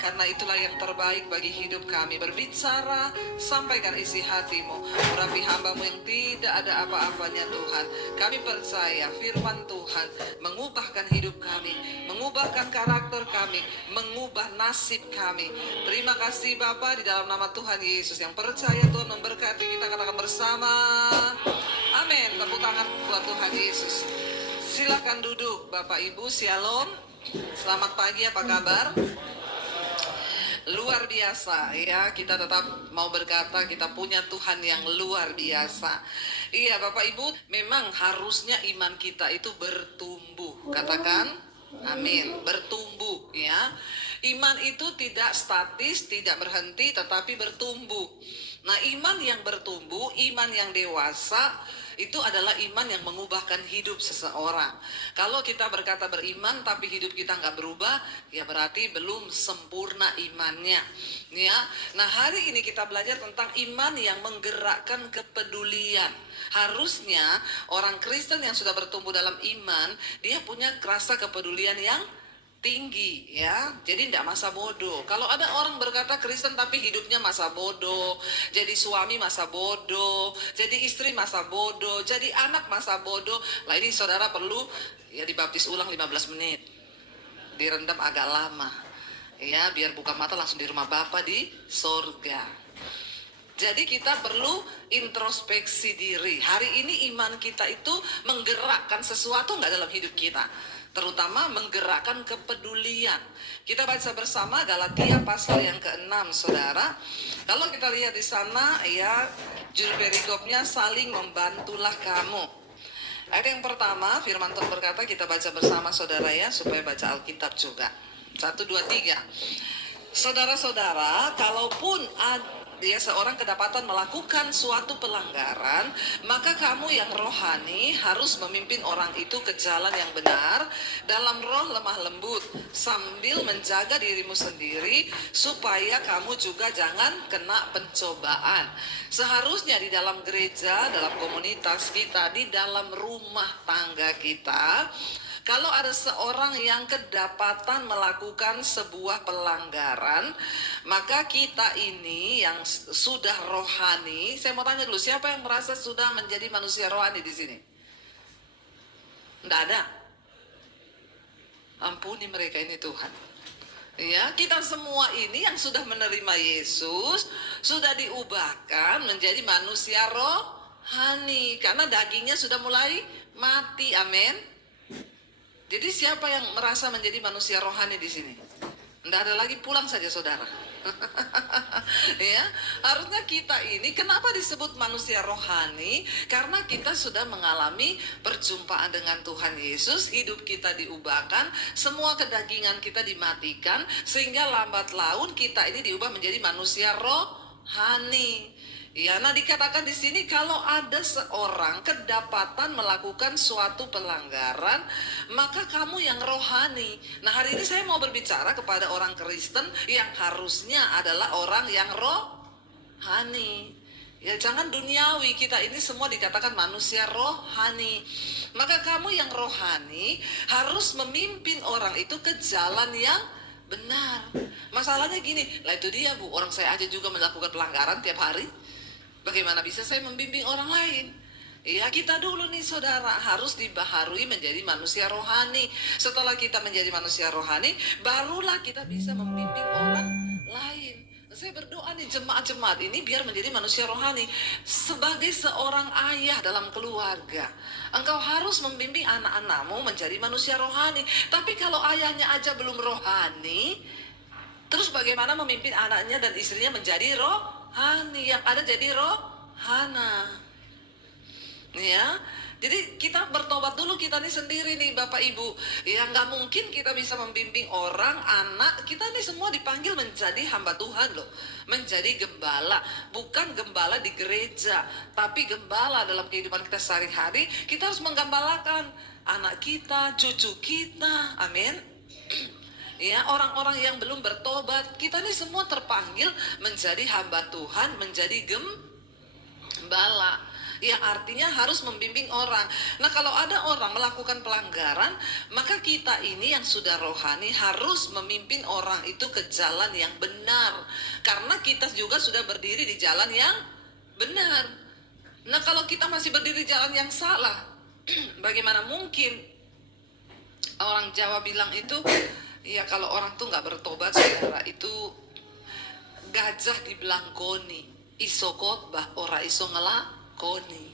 karena itulah yang terbaik bagi hidup kami. Berbicara, sampaikan isi hatimu, urapi hamba-Mu yang tidak ada apa-apanya Tuhan. Kami percaya firman Tuhan mengubahkan hidup kami, mengubahkan karakter kami, mengubah nasib kami. Terima kasih Bapa, di dalam nama Tuhan Yesus. Yang percaya Tuhan memberkati kita, katakan bersama amin. Tepuk tangan buat Tuhan Yesus. Silakan duduk Bapak Ibu, shalom. Selamat pagi, apa kabar? Luar biasa ya, kita tetap mau berkata kita punya Tuhan yang luar biasa. Iya Bapak Ibu, memang harusnya iman kita itu bertumbuh. Katakan amin, bertumbuh ya. Iman itu tidak statis, tidak berhenti, tetapi bertumbuh. Nah, iman yang bertumbuh, iman yang dewasa, itu adalah iman yang mengubahkan hidup seseorang. Kalau kita berkata beriman tapi hidup kita nggak berubah, ya berarti belum sempurna imannya. Ya, nah hari ini kita belajar tentang iman yang menggerakkan kepedulian. Harusnya orang Kristen yang sudah bertumbuh dalam iman, dia punya rasa kepedulian yang tinggi ya, jadi tidak masa bodoh. Kalau ada orang berkata Kristen tapi hidupnya masa bodoh, jadi suami masa bodoh, jadi istri masa bodoh, jadi anak masa bodoh, lah ini saudara perlu ya dibaptis ulang 15 menit, direndam agak lama ya, biar buka mata langsung di rumah Bapa di sorga. Jadi kita perlu introspeksi diri. Hari ini iman kita itu menggerakkan sesuatu nggak dalam hidup kita, terutama menggerakkan kepedulian. Kita baca bersama Galatia pasal yang ke-6, saudara. Kalau kita lihat di sana ya, judul perikopnya saling membantulah kamu. Ayat yang pertama, firman Tuhan berkata, kita baca bersama saudara ya, supaya baca Alkitab juga. 1, 2, 3. Saudara-saudara, kalaupun dia seorang kedapatan melakukan suatu pelanggaran, maka kamu yang rohani harus memimpin orang itu ke jalan yang benar dalam roh lemah lembut, sambil menjaga dirimu sendiri supaya kamu juga jangan kena pencobaan. Seharusnya di dalam gereja, dalam komunitas kita, di dalam rumah tangga kita, kalau ada seorang yang kedapatan melakukan sebuah pelanggaran, maka kita ini yang sudah rohani, saya mau tanya dulu, siapa yang merasa sudah menjadi manusia rohani di sini? Tidak ada. Ampuni mereka ini Tuhan. Ya, kita semua ini yang sudah menerima Yesus, sudah diubahkan menjadi manusia rohani, karena dagingnya sudah mulai mati. Amin. Jadi siapa yang merasa menjadi manusia rohani di sini? Tidak ada lagi, pulang saja saudara. Ya, harusnya kita ini kenapa disebut manusia rohani? Karena kita sudah mengalami perjumpaan dengan Tuhan Yesus, hidup kita diubahkan, semua kedagingan kita dimatikan, sehingga lambat laun kita ini diubah menjadi manusia rohani. Ya, nah dikatakan di sini kalau ada seorang kedapatan melakukan suatu pelanggaran, maka kamu yang rohani. Nah hari ini saya mau berbicara kepada orang Kristen yang harusnya adalah orang yang rohani. Ya jangan duniawi, kita ini semua dikatakan manusia rohani. Maka kamu yang rohani harus memimpin orang itu ke jalan yang benar. Masalahnya gini, lah itu dia Bu, orang saya aja juga melakukan pelanggaran tiap hari. Bagaimana bisa saya membimbing orang lain? Ya kita dulu nih saudara harus dibaharui menjadi manusia rohani. Setelah kita menjadi manusia rohani, barulah kita bisa membimbing orang lain. Saya berdoa nih jemaat-jemaat ini biar menjadi manusia rohani. Sebagai seorang ayah dalam keluarga, engkau harus membimbing anak-anakmu menjadi manusia rohani. Tapi kalau ayahnya aja belum rohani, terus bagaimana memimpin anaknya dan istrinya menjadi rohani? Yang ada jadi rohana. Ya, jadi kita bertobat dulu kita nih sendiri nih Bapak Ibu. Ya nggak mungkin kita bisa membimbing orang, anak. Kita nih semua dipanggil menjadi hamba Tuhan loh, menjadi gembala. Bukan gembala di gereja, tapi gembala dalam kehidupan kita sehari-hari. Kita harus menggembalakan anak kita, cucu kita. Amin. Ya, orang-orang yang belum bertobat, kita ini semua terpanggil menjadi hamba Tuhan, menjadi gembala. yang artinya harus membimbing orang. Nah, kalau ada orang melakukan pelanggaran, maka kita ini yang sudah rohani harus memimpin orang itu ke jalan yang benar, karena kita juga sudah berdiri di jalan yang benar. Nah, kalau kita masih berdiri di jalan yang salah, bagaimana mungkin? Orang Jawa bilang itu, ya kalau orang tuh nggak bertobat, saudara, itu gajah dibelangkoni, iso khotbah ora iso ngelakoni.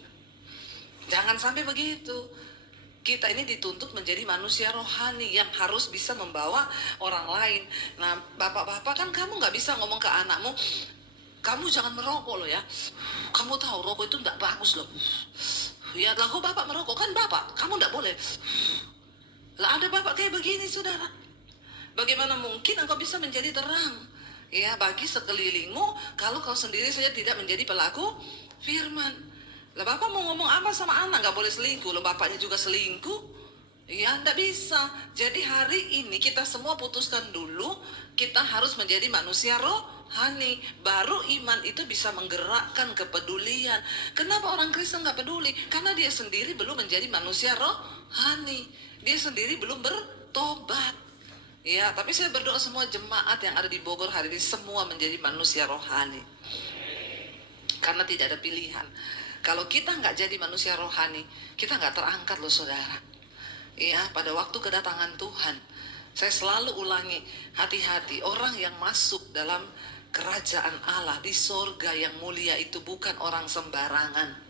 Jangan sampai begitu. Kita ini dituntut menjadi manusia rohani yang harus bisa membawa orang lain. Nah, bapak-bapak kan kamu nggak bisa ngomong ke anakmu, kamu jangan merokok loh ya. Kamu tahu rokok itu nggak bagus loh. Ya, lah kok bapak merokok? Kan bapak, kamu nggak boleh. Lah ada bapak kayak begini, saudara. Bagaimana mungkin engkau bisa menjadi terang ya bagi sekelilingmu kalau kau sendiri saja tidak menjadi pelaku firman? Lah bapak mau ngomong apa sama anak? Nggak boleh selingkuh. Loh bapaknya juga selingkuh. Ya nggak bisa. Jadi hari ini kita semua putuskan dulu, kita harus menjadi manusia rohani. Baru iman itu bisa menggerakkan kepedulian. Kenapa orang Kristen nggak peduli? Karena dia sendiri belum menjadi manusia rohani. Dia sendiri belum bertobat. Ya, tapi saya berdoa semua jemaat yang ada di Bogor hari ini semua menjadi manusia rohani. Karena tidak ada pilihan. Kalau kita nggak jadi manusia rohani, kita nggak terangkat loh, saudara. Ya, pada waktu kedatangan Tuhan, saya selalu ulangi, hati-hati, orang yang masuk dalam kerajaan Allah di sorga yang mulia itu bukan orang sembarangan.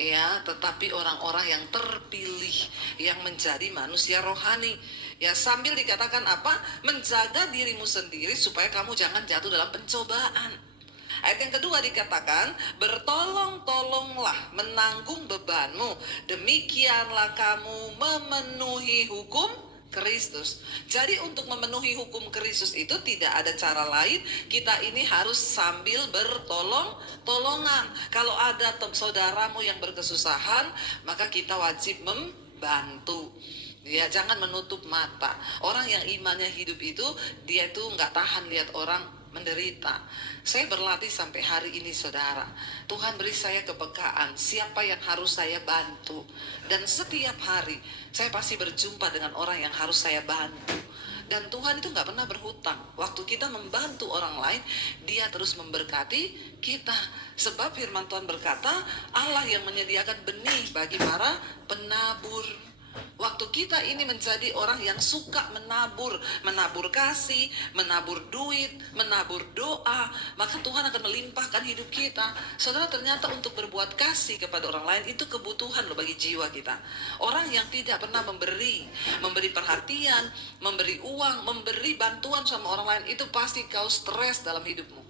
Ya, tetapi orang-orang yang terpilih, yang menjadi manusia rohani. Ya, sambil dikatakan apa? Menjaga dirimu sendiri supaya kamu jangan jatuh dalam pencobaan. Ayat yang kedua dikatakan, bertolong-tolonglah menanggung bebanmu, demikianlah kamu memenuhi hukum Kristus. Jadi untuk memenuhi hukum Kristus itu tidak ada cara lain, kita ini harus sambil bertolong-tolongan. Kalau ada saudaramu yang berkesusahan, maka kita wajib membantu. Ya, jangan menutup mata. Orang yang imannya hidup itu, dia tuh nggak tahan lihat orang menderita. Saya berlatih sampai hari ini, saudara. Tuhan beri saya kepekaan siapa yang harus saya bantu. Dan setiap hari saya pasti berjumpa dengan orang yang harus saya bantu. Dan Tuhan itu nggak pernah berhutang. Waktu kita membantu orang lain, Dia terus memberkati kita. Sebab firman Tuhan berkata, Allah yang menyediakan benih bagi para penabur. Waktu kita ini menjadi orang yang suka menabur kasih, menabur duit, menabur doa, maka Tuhan akan melimpahkan hidup kita. Saudara, ternyata untuk berbuat kasih kepada orang lain itu kebutuhan loh bagi jiwa kita. Orang yang tidak pernah memberi perhatian, memberi uang, memberi bantuan sama orang lain, itu pasti kau stres dalam hidupmu.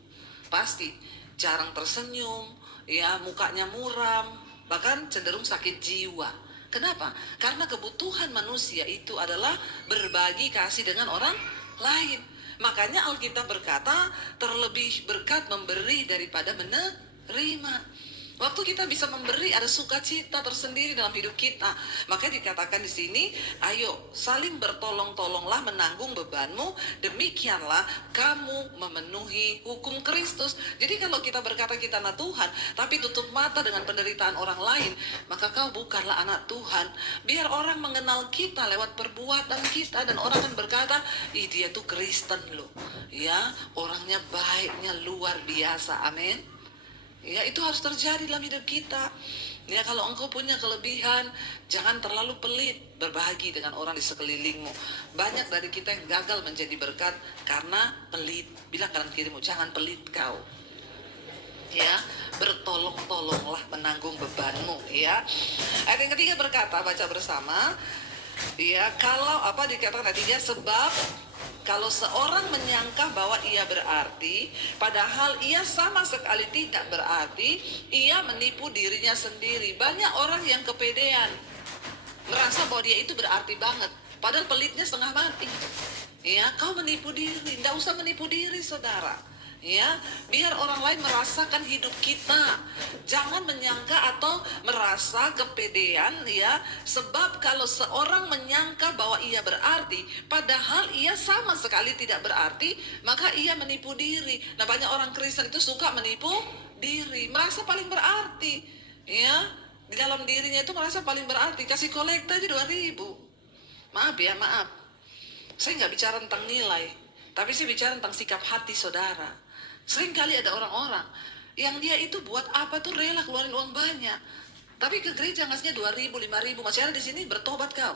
Pasti jarang tersenyum, ya mukanya muram, bahkan cenderung sakit jiwa. Kenapa? Karena kebutuhan manusia itu adalah berbagi kasih dengan orang lain. Makanya Alkitab berkata, terlebih berkat memberi daripada menerima. Waktu kita bisa memberi, ada sukacita tersendiri dalam hidup kita. Maka dikatakan di sini, ayo saling bertolong-tolonglah menanggung bebanmu, demikianlah kamu memenuhi hukum Kristus. Jadi kalau kita berkata kita anak Tuhan, tapi tutup mata dengan penderitaan orang lain, maka kau bukanlah anak Tuhan. Biar orang mengenal kita lewat perbuatan kita, dan orang akan berkata, ih dia tuh Kristen loh. Ya, orangnya baiknya luar biasa, amin. Ya, itu harus terjadi dalam hidup kita. Ya, kalau engkau punya kelebihan, jangan terlalu pelit berbagi dengan orang di sekelilingmu. Banyak dari kita yang gagal menjadi berkat karena pelit. Bilang kanan kirimu, jangan pelit kau. Ya, bertolong-tolonglah menanggung bebanmu. Ya, ayat yang ketiga berkata, baca bersama. Ya, kalau apa dikatakan ayat 3, sebab kalau seorang menyangka bahwa ia berarti, padahal ia sama sekali tidak berarti, ia menipu dirinya sendiri. Banyak orang yang kepedean, merasa bahwa dia itu berarti banget, padahal pelitnya setengah mati. Ya, kau menipu diri. Tidak usah menipu diri, saudara. Ya, biar orang lain merasakan hidup kita. Jangan menyangka atau merasa kepedean, ya. Sebab kalau seorang menyangka bahwa ia berarti, padahal ia sama sekali tidak berarti, maka ia menipu diri. Nah, banyak orang Kristen itu suka menipu diri, merasa paling berarti. Ya, di dalam dirinya itu merasa paling berarti. Kasih kolekta aja 2.000. Maaf ya, maaf. Saya nggak bicara tentang nilai, tapi saya bicara tentang sikap hati saudara. Sering kali ada orang-orang yang dia itu buat apa tuh rela keluarin uang banyak. Tapi ke gereja ngasihnya 2.000, 5.000. Masih ada di sini, bertobat kau.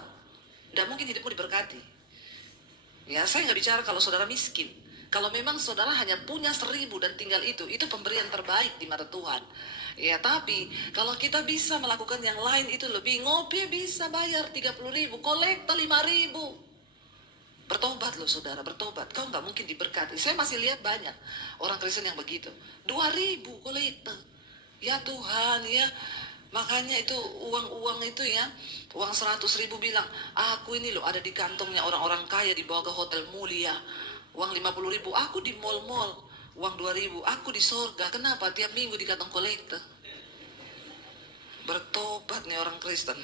Tidak mungkin hidupmu diberkati. Ya, saya nggak bicara kalau saudara miskin. Kalau memang saudara hanya punya 1.000 dan tinggal itu pemberian terbaik di mata Tuhan. Ya, tapi kalau kita bisa melakukan yang lain itu lebih, ngopi bisa bayar 30.000, kolekta 5.000. Bertobat loh saudara, bertobat. Kau nggak mungkin diberkati. Saya masih lihat banyak orang Kristen yang begitu. 2.000 kolekta. Ya Tuhan, ya. Makanya itu uang-uang itu ya, uang 100.000 bilang, aku ini loh ada di kantongnya orang-orang kaya dibawa ke hotel mulia. Uang 50.000 aku di mall-mall. Uang 2.000 aku di sorga. Kenapa? Tiap minggu di kantong kolektor. Bertobat nih orang Kristen.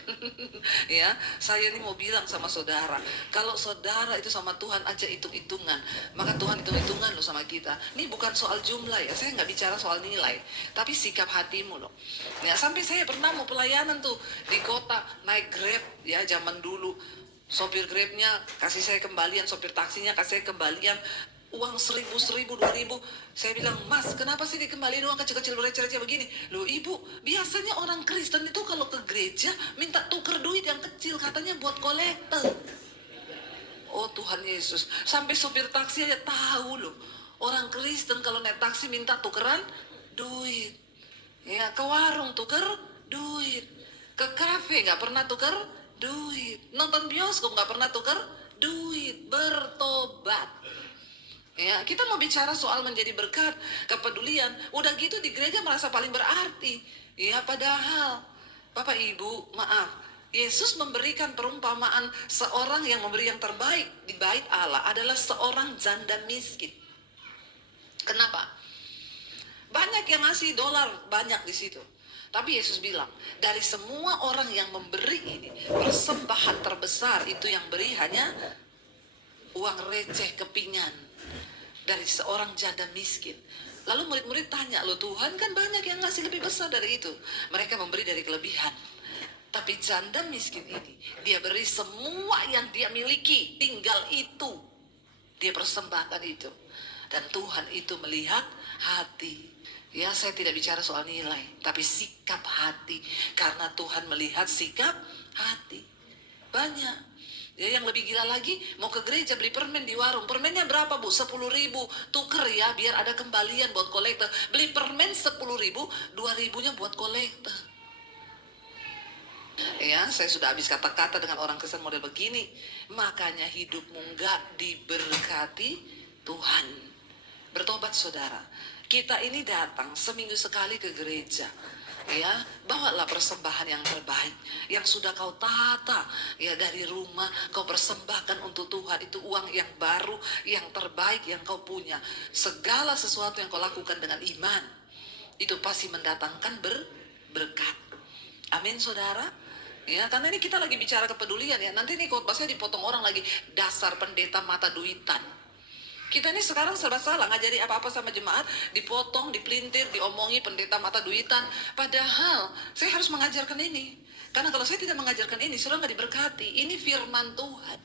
Ya, saya ini mau bilang sama saudara, kalau saudara itu sama Tuhan aja hitung-hitungan, maka Tuhan hitung-hitungan loh sama kita. Ini bukan soal jumlah ya, saya nggak bicara soal nilai, tapi sikap hatimu loh. Ya, sampai saya pernah mau pelayanan tuh di kota, naik Grab ya zaman dulu. Sopir Grabnya kasih saya kembalian, sopir taksinya kasih saya kembalian uang 1.000, 2.000. Saya bilang, Mas, kenapa sih dikembaliin uang kecil-kecil receh-receh begini? Loh ibu, biasanya orang Kristen itu kalau ke gereja minta tuker duit yang kecil, katanya buat kolektor. Oh Tuhan Yesus, sampai sopir taksi aja tahu loh. Orang Kristen kalau naik taksi minta tukeran duit. Ya, ke warung tuker duit. Ke kafe nggak pernah tuker duit. Nonton bioskop nggak pernah tuker duit. Bertobat. Ya, kita mau bicara soal menjadi berkat, kepedulian. Udah gitu di gereja merasa paling berarti. Ya, padahal Bapak Ibu, maaf. Yesus memberikan perumpamaan seorang yang memberi yang terbaik di bait Allah adalah seorang janda miskin. Kenapa? Banyak yang ngasih dolar banyak di situ. Tapi Yesus bilang, dari semua orang yang memberi ini, persembahan terbesar itu yang beri hanya uang receh kepingan dari seorang janda miskin. Lalu murid-murid tanya, loh Tuhan kan banyak yang ngasih lebih besar dari itu. Mereka memberi dari kelebihan. Tapi janda miskin ini, dia beri semua yang dia miliki, tinggal itu. Dia persembahkan itu. Dan Tuhan itu melihat hati. Ya, saya tidak bicara soal nilai, tapi sikap hati. Karena Tuhan melihat sikap hati. Banyak. Ya, yang lebih gila lagi, mau ke gereja beli permen di warung. Permennya berapa bu? 10.000. Tuker ya, biar ada kembalian buat kolektor. Beli permen 10.000, 2.000-nya buat kolektor. Ya, saya sudah habis kata-kata dengan orang Kristen model begini. Makanya hidupmu nggak diberkati Tuhan. Bertobat saudara. Kita ini datang seminggu sekali ke gereja. Ya, bawalah persembahan yang terbaik yang sudah kau tata ya dari rumah, kau persembahkan untuk Tuhan. Itu uang yang baru, yang terbaik yang kau punya. Segala sesuatu yang kau lakukan dengan iman itu pasti mendatangkan berkat. Amin saudara. Ya, karena ini kita lagi bicara kepedulian ya. Nanti nih khotbahnya dipotong orang lagi, dasar pendeta mata duitan. Kita ini sekarang serba salah, ngajari apa-apa sama jemaat, dipotong, dipelintir, diomongi pendeta mata duitan. Padahal saya harus mengajarkan ini. Karena kalau saya tidak mengajarkan ini, saudara nggak diberkati. Ini firman Tuhan.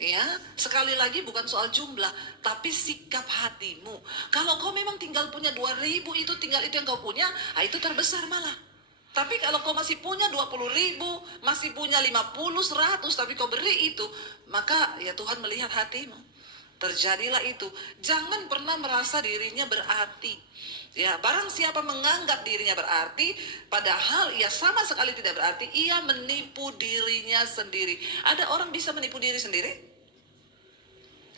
Ya, sekali lagi bukan soal jumlah, tapi sikap hatimu. Kalau kau memang tinggal punya 2.000, itu tinggal itu yang kau punya, itu terbesar malah. Tapi kalau kau masih punya 20.000, masih punya 50, 100, tapi kau beri itu, maka ya Tuhan melihat hatimu. Terjadilah itu. Jangan pernah merasa dirinya berarti. Ya, barang siapa menganggap dirinya berarti, padahal ia sama sekali tidak berarti, ia menipu dirinya sendiri. Ada orang bisa menipu diri sendiri?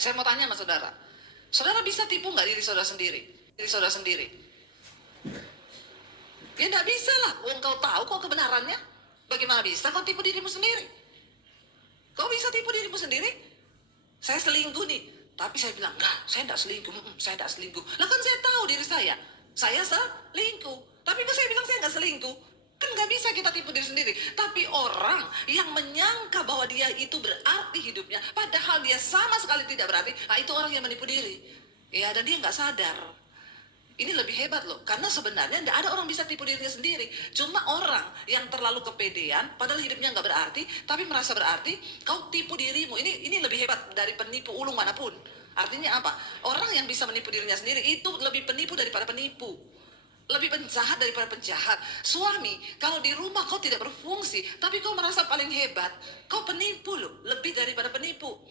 Saya mau tanya sama saudara. Saudara bisa tipu nggak diri saudara sendiri? Diri saudara sendiri? Ya nggak bisa lah. Wong kau tahu kok kebenarannya. Bagaimana bisa kau tipu dirimu sendiri? Kau bisa tipu dirimu sendiri? Saya selingkuh nih. Tapi saya bilang, enggak, saya tidak selingkuh. Saya tidak selingkuh. Lah kan saya tahu diri saya. Saya selingkuh. Tapi kok saya bilang saya nggak selingkuh? Kan nggak bisa kita tipu diri sendiri. Tapi orang yang menyangka bahwa dia itu berarti hidupnya, padahal dia sama sekali tidak berarti, itu orang yang menipu diri. Ya, dan dia nggak sadar. Ini lebih hebat loh, karena sebenarnya tidak ada orang bisa tipu dirinya sendiri. Cuma orang yang terlalu kepedean, padahal hidupnya nggak berarti, tapi merasa berarti, kau tipu dirimu. Ini lebih hebat dari penipu ulung manapun. Artinya apa? Orang yang bisa menipu dirinya sendiri itu lebih penipu daripada penipu. Lebih penjahat daripada penjahat. Suami, kalau di rumah kau tidak berfungsi, tapi kau merasa paling hebat, kau penipu loh, lebih daripada penipu.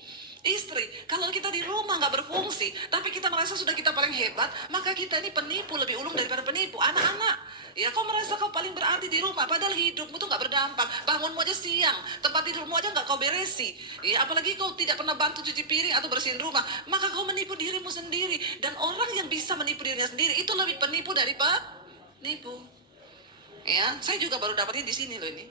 Istri, kalau kita di rumah nggak berfungsi, tapi kita merasa sudah kita paling hebat, maka kita ini penipu, lebih ulung daripada penipu. Anak-anak, ya kau merasa kau paling berarti di rumah, padahal hidupmu tuh nggak berdampak. Bangunmu aja siang, tempat tidurmu aja nggak kau beresi. Ya, apalagi kau tidak pernah bantu cuci piring atau bersihin rumah, maka kau menipu dirimu sendiri. Dan orang yang bisa menipu dirinya sendiri itu lebih penipu daripada penipu. Ya, saya juga baru dapatnya di sini loh ini.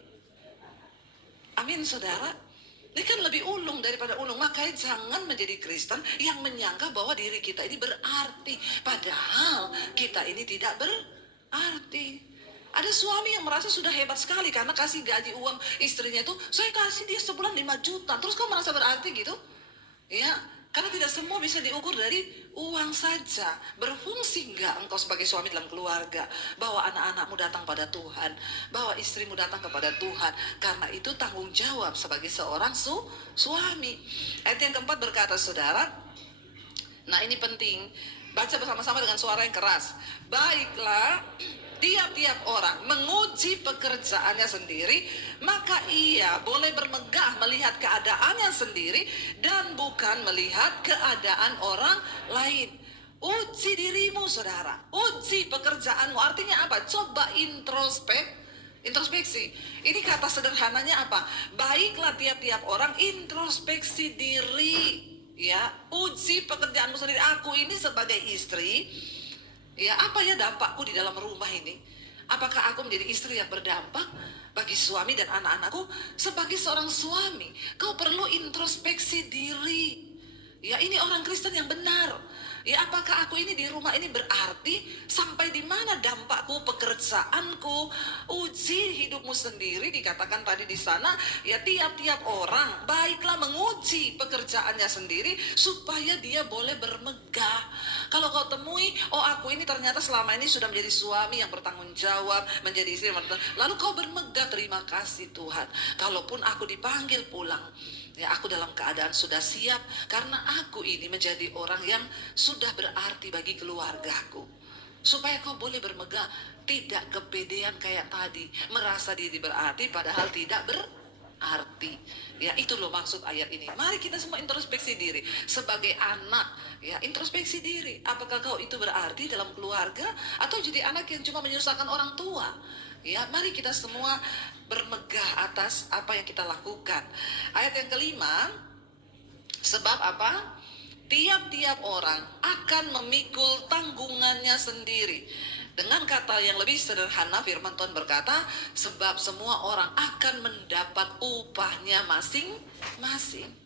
Amin, saudara. Ini kan lebih ulung daripada ulung. Makanya jangan menjadi Kristen yang menyangka bahwa diri kita ini berarti. Padahal kita ini tidak berarti. Ada suami yang merasa sudah hebat sekali karena kasih gaji uang istrinya itu, saya kasih dia sebulan 5 juta. Terus kau merasa berarti gitu? Ya, karena tidak semua bisa diukur dari uang saja. Berfungsi enggak engkau sebagai suami dalam keluarga? Bahwa anak-anakmu datang pada Tuhan, bahwa istrimu datang kepada Tuhan. Karena itu tanggung jawab sebagai seorang suami. Ayat yang keempat berkata, saudara, nah ini penting, baca bersama-sama dengan suara yang keras. Baiklah, tiap-tiap orang menguji pekerjaannya sendiri, maka ia boleh bermegah melihat keadaannya sendiri dan bukan melihat keadaan orang lain. Uji dirimu, saudara. Uji pekerjaanmu. Artinya apa? Coba introspeksi. Ini kata sederhananya apa? Baiklah tiap-tiap orang introspeksi diri. Ya, uji pekerjaanmu sendiri. Aku ini sebagai istri, ya, apa ya dampakku di dalam rumah ini? Apakah aku menjadi istri yang berdampak bagi suami dan anak-anakku? Sebagai seorang suami, kau perlu introspeksi diri. Ya, ini orang Kristen yang benar. Ya, apakah aku ini di rumah ini berarti? Sampai di mana dampakku, pekerjaanku? Uji hidupmu sendiri, dikatakan tadi di sana. Ya, tiap-tiap orang baiklah menguji pekerjaannya sendiri supaya dia boleh bermegah. Kalau kau temui, oh aku ini ternyata selama ini sudah menjadi suami yang bertanggung jawab, menjadi istri yang lalu kau bermegah, terima kasih Tuhan. Kalaupun aku dipanggil pulang, ya aku dalam keadaan sudah siap karena aku ini menjadi orang yang sudah berarti bagi keluargaku. Supaya kau boleh bermegah, tidak kepedean kayak tadi, merasa diri berarti padahal tidak berarti. Ya, itu loh maksud ayat ini. Mari kita semua introspeksi diri sebagai anak. Ya, introspeksi diri. Apakah kau itu berarti dalam keluarga atau jadi anak yang cuma menyusahkan orang tua? Ya, mari kita semua bermegah atas apa yang kita lakukan. Ayat yang kelima, sebab apa? Tiap-tiap orang akan memikul tanggungannya sendiri. Dengan kata yang lebih sederhana, firman Tuhan berkata, sebab semua orang akan mendapat upahnya masing-masing.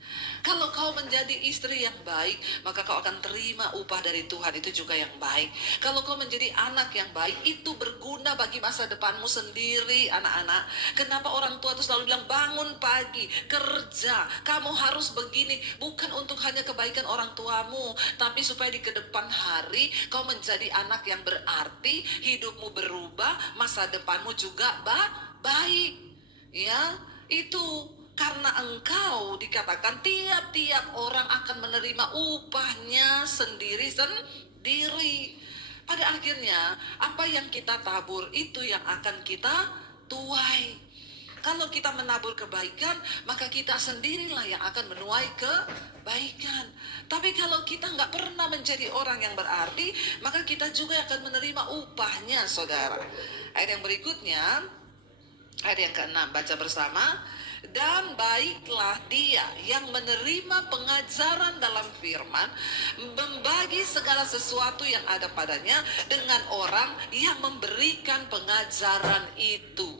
Kalau kau menjadi istri yang baik, maka kau akan terima upah dari Tuhan, itu juga yang baik. Kalau kau menjadi anak yang baik, itu berguna bagi masa depanmu sendiri, anak-anak. Kenapa orang tua itu selalu bilang, bangun pagi, kerja, kamu harus begini. Bukan untuk hanya kebaikan orang tuamu, tapi supaya di kedepan hari, kau menjadi anak yang berarti, hidupmu berubah, masa depanmu juga baik. Ya, itu karena engkau dikatakan tiap-tiap orang akan menerima upahnya sendiri-sendiri. Pada akhirnya, apa yang kita tabur itu yang akan kita tuai. Kalau kita menabur kebaikan, maka kita sendirilah yang akan menuai kebaikan. Tapi kalau kita nggak pernah menjadi orang yang berarti, maka kita juga akan menerima upahnya, saudara. Ayat yang berikutnya, ayat yang ke-6, baca bersama. Dan baiklah dia yang menerima pengajaran dalam firman, membagi segala sesuatu yang ada padanya dengan orang yang memberikan pengajaran itu.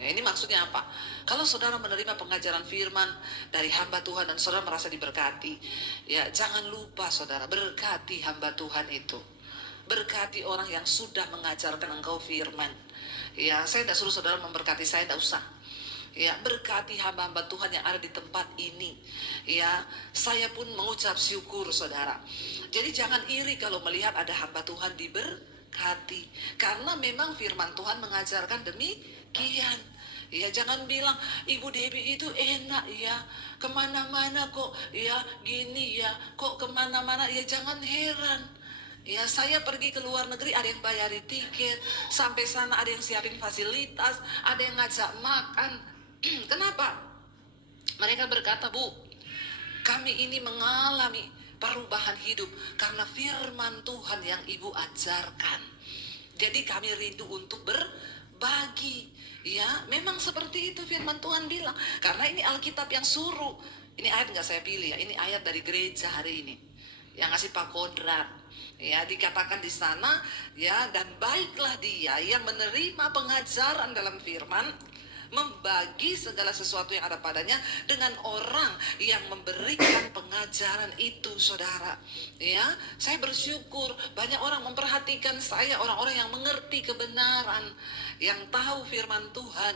Nah, ini maksudnya apa? Kalau saudara menerima pengajaran firman dari hamba Tuhan dan saudara merasa diberkati, ya jangan lupa saudara, berkati hamba Tuhan itu. Berkati orang yang sudah mengajarkan engkau firman. Ya, saya tidak suruh saudara memberkati saya, tidak usah. Ya, berkati hamba-hamba Tuhan yang ada di tempat ini. Ya, saya pun mengucap syukur saudara. Jadi jangan iri kalau melihat ada hamba Tuhan diberkati. Karena memang firman Tuhan mengajarkan demikian. Ya, jangan bilang Ibu Debbie itu enak ya, kemana-mana kok ya gini ya, kok kemana-mana ya, jangan heran. Ya, saya pergi ke luar negeri, ada yang bayari tiket, sampai sana ada yang siapin fasilitas, ada yang ngajak makan. Kenapa? Mereka berkata, Bu, kami ini mengalami perubahan hidup karena firman Tuhan yang Ibu ajarkan. Jadi kami rindu untuk berbagi. Ya, memang seperti itu firman Tuhan bilang. Karena ini Alkitab yang suruh. Ini ayat nggak saya pilih ya, ini ayat dari gereja hari ini. Yang ngasih Pak Kodrat. Ya, dikatakan di sana, ya, dan baiklah dia yang menerima pengajaran dalam firman, membagi segala sesuatu yang ada padanya dengan orang yang memberikan pengajaran itu, saudara. Ya, saya bersyukur banyak orang memperhatikan saya, orang-orang yang mengerti kebenaran, yang tahu firman Tuhan.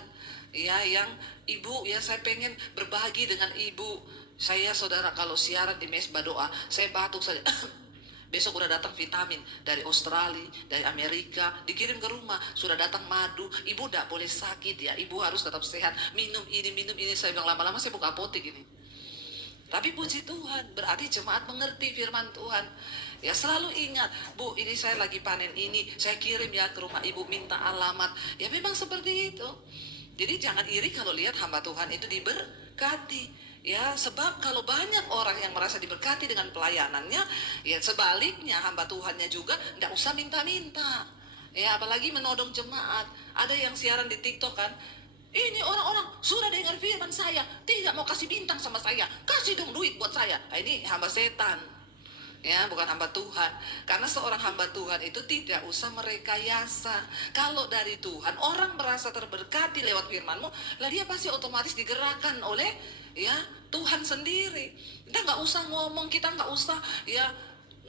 Ya, yang ibu, ya saya pengen berbagi dengan ibu. Saya, saudara, kalau siaran di mesbah doa, saya batuk saja. Besok udah datang vitamin dari Australia, dari Amerika, dikirim ke rumah. Sudah datang madu. Ibu tidak boleh sakit ya, ibu harus tetap sehat. Minum ini, minum ini. Saya bilang lama-lama saya buka apotek ini. Tapi puji Tuhan, berarti jemaat mengerti firman Tuhan. Ya, selalu ingat, Bu, ini saya lagi panen ini, saya kirim ya ke rumah ibu, minta alamat. Ya memang seperti itu. Jadi jangan iri kalau lihat hamba Tuhan itu diberkati. Ya, sebab kalau banyak orang yang merasa diberkati dengan pelayanannya, ya sebaliknya hamba Tuhannya juga tidak usah minta-minta. Ya, apalagi menodong jemaat. Ada yang siaran di TikTok kan, ini orang-orang sudah dengar firman saya, tidak mau kasih bintang sama saya, kasih dong duit buat saya. Nah, ini hamba setan. Ya, bukan hamba Tuhan. Karena seorang hamba Tuhan itu tidak usah merekayasa. Kalau dari Tuhan, orang merasa terberkati lewat firman-Mu, lah dia pasti otomatis digerakkan oleh ya Tuhan sendiri. Kita nggak usah ngomong, kita nggak usah ya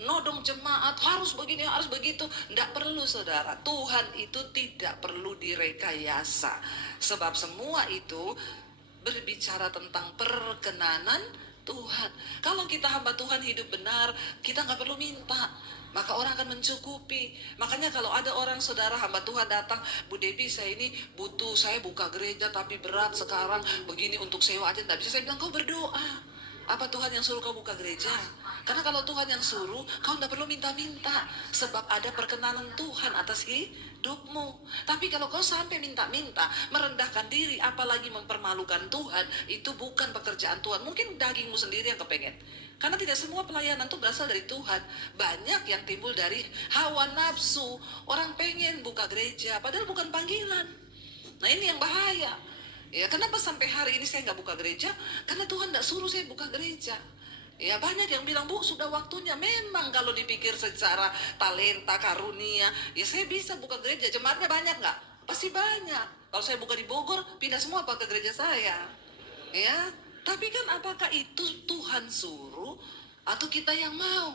nodong jemaat harus begini, harus begitu. Nggak perlu, saudara. Tuhan itu tidak perlu direkayasa. Sebab semua itu berbicara tentang perkenanan Tuhan. Kalau kita hamba Tuhan hidup benar, kita nggak perlu minta, maka orang akan mencukupi. Makanya kalau ada orang, saudara, hamba Tuhan datang, Bu Debbie, saya ini butuh, saya buka gereja tapi berat sekarang, begini untuk sewa aja nggak bisa. Saya bilang, kau berdoa. Apa Tuhan yang suruh kau buka gereja? Karena kalau Tuhan yang suruh, kau tidak perlu minta-minta. Sebab ada perkenanan Tuhan atas hidupmu. Tapi kalau kau sampai minta-minta, merendahkan diri, apalagi mempermalukan Tuhan, itu bukan pekerjaan Tuhan. Mungkin dagingmu sendiri yang kepengen. Karena tidak semua pelayanan itu berasal dari Tuhan. Banyak yang timbul dari hawa nafsu. Orang pengen buka gereja, padahal bukan panggilan. Nah, ini yang bahaya. Ya, kenapa sampai hari ini saya nggak buka gereja? Karena Tuhan nggak suruh saya buka gereja. Ya, banyak yang bilang, Bu, sudah waktunya. Memang kalau dipikir secara talenta, karunia, ya saya bisa buka gereja. Jemaatnya banyak nggak? Pasti banyak. Kalau saya buka di Bogor, pindah semua apa ke gereja saya. Ya, tapi kan apakah itu Tuhan suruh atau kita yang mau?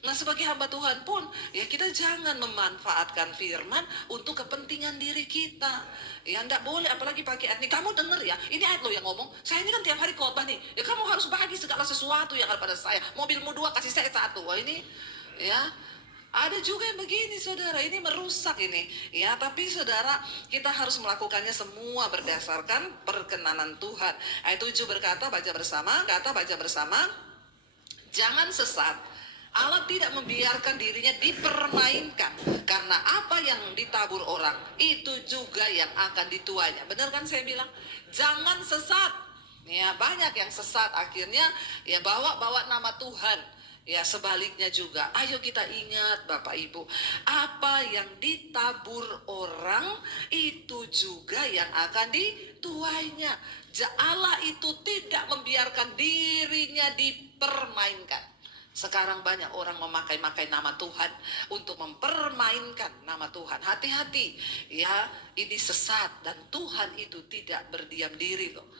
Nah, sebagai hamba Tuhan pun, ya kita jangan memanfaatkan firman untuk kepentingan diri kita. Ya, enggak boleh, apalagi pakai ayat ini. Kamu dengar ya, ini ayat lo yang ngomong. Saya ini kan tiap hari khotbah nih. Ya, kamu harus bagi segala sesuatu yang ada pada saya. Mobilmu 2, kasih saya 1. Wah, ini, ya. Ada juga yang begini, saudara. Ini merusak ini. Ya, tapi saudara, kita harus melakukannya semua berdasarkan perkenanan Tuhan. Ayat 7 berkata, baca bersama. Kata baca bersama. Jangan sesat. Allah tidak membiarkan dirinya dipermainkan. Karena apa yang ditabur orang, itu juga yang akan dituainya. Benar kan saya bilang? Jangan sesat. Ya, banyak yang sesat akhirnya ya bawa-bawa nama Tuhan. Ya, sebaliknya juga. Ayo kita ingat, Bapak Ibu, apa yang ditabur orang itu juga yang akan dituainya. Allah itu tidak membiarkan dirinya dipermainkan. Sekarang banyak orang memakai nama Tuhan untuk mempermainkan nama Tuhan. Hati-hati ya, ini sesat dan Tuhan itu tidak berdiam diri loh.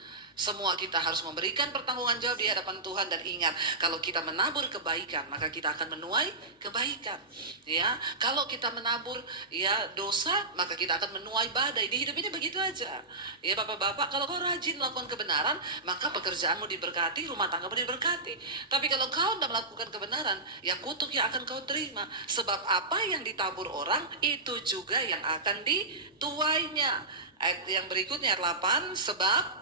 Semua kita harus memberikan pertanggungan jawab di hadapan Tuhan, dan ingat, kalau kita menabur kebaikan, maka kita akan menuai kebaikan. Ya, kalau kita menabur ya dosa, maka kita akan menuai badai. Di hidup ini begitu aja. Ya Bapak-bapak, kalau kau rajin melakukan kebenaran, maka pekerjaanmu diberkati, rumah tanggamu diberkati. Tapi kalau kau tidak melakukan kebenaran, ya kutuk yang akan kau terima. Sebab apa yang ditabur orang, itu juga yang akan dituainya. Ayat yang berikutnya, ayat 8, sebab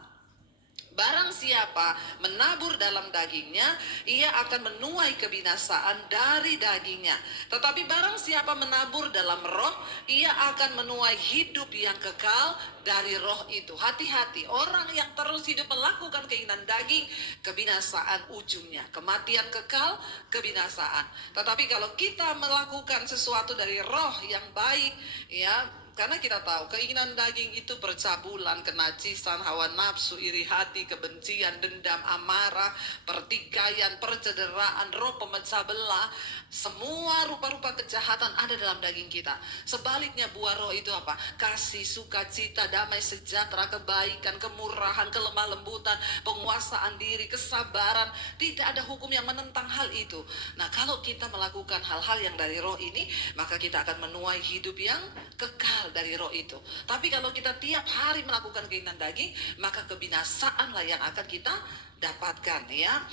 barang siapa menabur dalam dagingnya, ia akan menuai kebinasaan dari dagingnya. Tetapi barang siapa menabur dalam roh, ia akan menuai hidup yang kekal dari roh itu. Hati-hati, orang yang terus hidup melakukan keinginan daging, kebinasaan ujungnya. Kematian kekal, kebinasaan. Tetapi kalau kita melakukan sesuatu dari roh yang baik, ya, karena kita tahu keinginan daging itu percabulan, kenajisan, hawa nafsu, iri hati, kebencian, dendam, amarah, pertikaian, percederaan, roh pemecah belah. Semua rupa-rupa kejahatan ada dalam daging kita. Sebaliknya buah roh itu apa? Kasih, sukacita, damai, sejahtera, kebaikan, kemurahan, kelemah lembutan, penguasaan diri, kesabaran. Tidak ada hukum yang menentang hal itu. Nah, kalau kita melakukan hal-hal yang dari roh ini, maka kita akan menuai hidup yang kekal dari roh itu. Tapi kalau kita tiap hari melakukan keinginan daging, maka kebinasaanlah yang akan kita dapatkan, ya.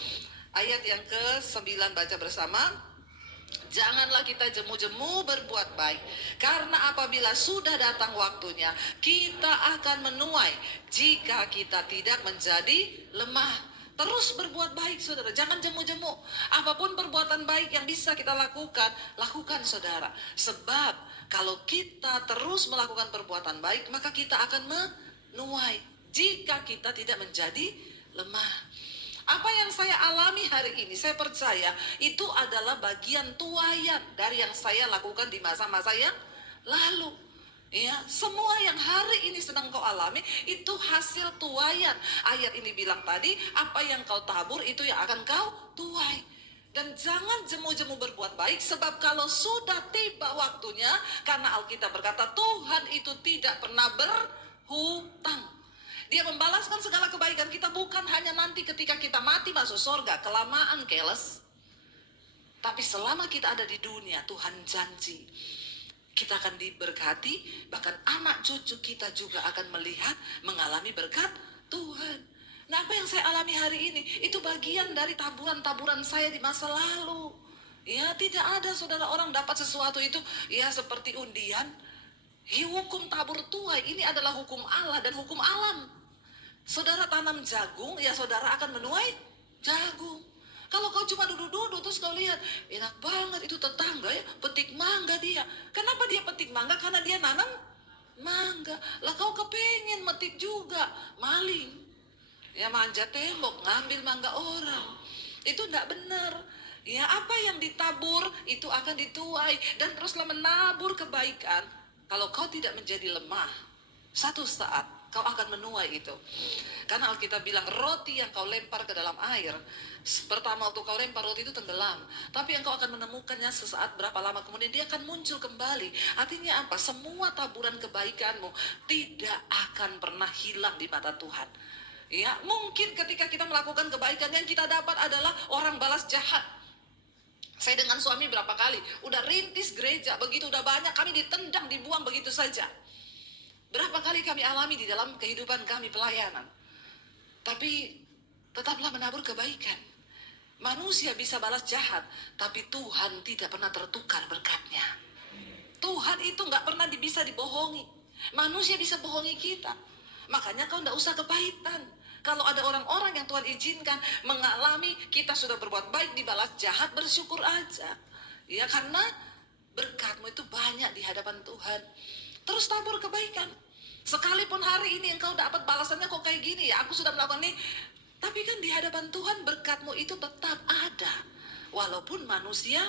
Ayat yang ke-9 baca bersama. Janganlah kita jemu-jemu berbuat baik, karena apabila sudah datang waktunya, kita akan menuai jika kita tidak menjadi lemah. Terus berbuat baik, saudara. Jangan jemu-jemu. Apapun perbuatan baik yang bisa kita lakukan, lakukan, saudara. Sebab kalau kita terus melakukan perbuatan baik, maka kita akan menuai jika kita tidak menjadi lemah. Apa yang saya alami hari ini, saya percaya itu adalah bagian tuaian dari yang saya lakukan di masa-masa yang lalu. Ya, semua yang hari ini sedang kau alami itu hasil tuaian. Ayat ini bilang tadi, apa yang kau tabur itu yang akan kau tuai. Dan jangan jemu-jemu berbuat baik, sebab kalau sudah tiba waktunya, karena Alkitab berkata Tuhan itu tidak pernah berhutang. Dia membalaskan segala kebaikan kita bukan hanya nanti ketika kita mati masuk surga, kelamaan keles. Tapi selama kita ada di dunia, Tuhan janji kita akan diberkati, bahkan anak cucu kita juga akan melihat, mengalami berkat Tuhan. Nah, apa yang saya alami hari ini, itu bagian dari taburan-taburan saya di masa lalu. Ya, tidak ada, saudara, orang dapat sesuatu itu, ya seperti undian. Hukum tabur tuai ini adalah hukum Allah dan hukum alam. Saudara tanam jagung, ya saudara akan menuai jagung. Kalau kau cuma duduk-duduk terus kau lihat, enak banget itu tetangga ya, petik mangga dia. Kenapa dia petik mangga? Karena dia nanam mangga. Lah kau kepengen metik juga, maling. Ya manjat tembok, ngambil mangga orang. Itu tidak benar. Ya, apa yang ditabur itu akan dituai. Dan teruslah menabur kebaikan. Kalau kau tidak menjadi lemah, satu saat kau akan menuai itu. Karena Alkitab bilang roti yang kau lempar ke dalam air, pertama waktu kau lempar roti itu tenggelam, tapi yang kau akan menemukannya sesaat berapa lama kemudian dia akan muncul kembali. Artinya apa? Semua taburan kebaikanmu tidak akan pernah hilang di mata Tuhan. Ya, mungkin ketika kita melakukan kebaikan yang kita dapat adalah orang balas jahat. Saya dengan suami berapa kali udah rintis gereja, begitu udah banyak kami ditendang, dibuang begitu saja. Berapa kali kami alami di dalam kehidupan kami pelayanan. Tapi tetaplah menabur kebaikan. Manusia bisa balas jahat, tapi Tuhan tidak pernah tertukar berkatnya. Tuhan itu gak pernah bisa dibohongi. Manusia bisa bohongi kita. Makanya kau gak usah kepahitan. Kalau ada orang-orang yang Tuhan izinkan mengalami kita sudah berbuat baik dibalas jahat, bersyukur aja. Ya, karena berkatmu itu banyak di hadapan Tuhan. Terus tabur kebaikan. Sekalipun hari ini engkau dapat balasannya kok kayak gini ya, aku sudah melakukan ini. Tapi kan di hadapan Tuhan berkatmu itu tetap ada. Walaupun manusia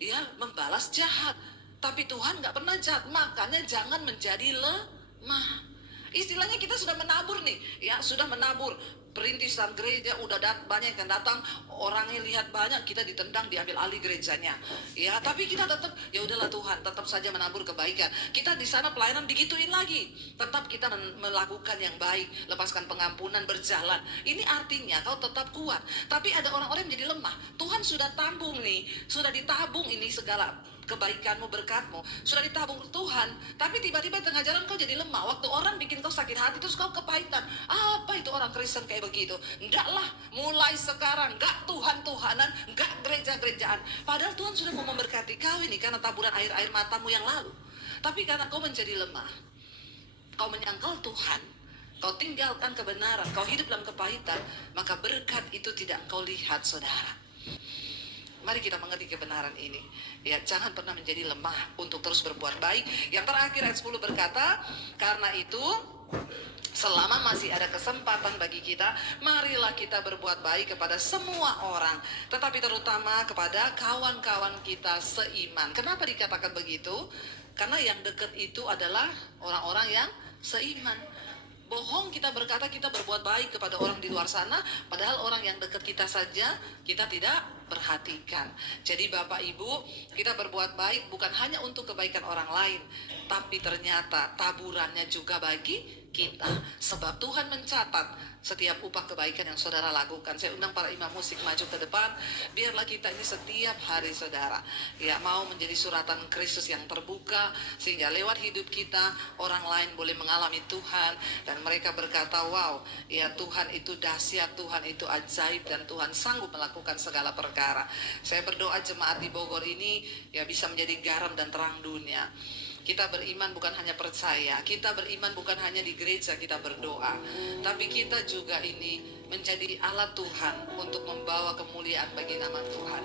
ya membalas jahat. Tapi Tuhan gak pernah jahat. Makanya jangan menjadi lemah. Istilahnya kita sudah menabur nih, ya sudah menabur. perintisan gereja udah banyak yang datang, orangnya lihat banyak, kita ditendang, diambil alih gerejanya. Ya, tapi kita tetap, ya udahlah Tuhan, tetap saja menabur kebaikan. Kita di sana pelayanan digituin lagi, tetap kita melakukan yang baik, lepaskan pengampunan, berjalan. Ini artinya kau tetap kuat. Tapi ada orang-orang yang menjadi lemah. Tuhan sudah tabung nih, sudah ditabung ini segala kebaikanmu, berkatmu sudah ditabung Tuhan, tapi tiba-tiba di tengah jalan kau jadi lemah. Waktu orang bikin kau sakit hati, terus kau kepahitan. Apa itu orang Kristen kayak begitu? Enggak lah, mulai sekarang enggak Tuhan-Tuhanan, enggak gereja-gerejaan. Padahal Tuhan sudah mau memberkati kau ini karena taburan air-air matamu yang lalu. Tapi karena kau menjadi lemah, kau menyangkal Tuhan, kau tinggalkan kebenaran, kau hidup dalam kepahitan, maka berkat itu tidak kau lihat, saudara. Mari kita mengerti kebenaran ini. Ya, jangan pernah menjadi lemah untuk terus berbuat baik. Yang terakhir ayat 10 berkata, karena itu selama masih ada kesempatan bagi kita, marilah kita berbuat baik kepada semua orang, tetapi terutama kepada kawan-kawan kita seiman. Kenapa dikatakan begitu? Karena yang dekat itu adalah orang-orang yang seiman. Bohong kita berkata kita berbuat baik kepada orang di luar sana, padahal orang yang dekat kita saja kita tidak perhatikan. Jadi Bapak Ibu, kita berbuat baik bukan hanya untuk kebaikan orang lain, tapi ternyata taburannya juga bagi kita. Sebab Tuhan mencatat setiap upah kebaikan yang saudara lakukan. Saya undang para imam musik maju ke depan. Biarlah kita ini setiap hari, saudara, ya, mau menjadi suratan Kristus yang terbuka, sehingga lewat hidup kita orang lain boleh mengalami Tuhan dan mereka berkata, wow, ya Tuhan itu dahsyat, Tuhan itu ajaib, dan Tuhan sanggup melakukan segala perkara. Saya berdoa jemaat di Bogor ini ya bisa menjadi garam dan terang dunia. Kita beriman bukan hanya percaya, kita beriman bukan hanya di gereja kita berdoa, tapi kita juga ini menjadi alat Tuhan untuk membawa kemuliaan bagi nama Tuhan.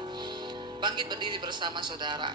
Bangkit berdiri bersama saudara.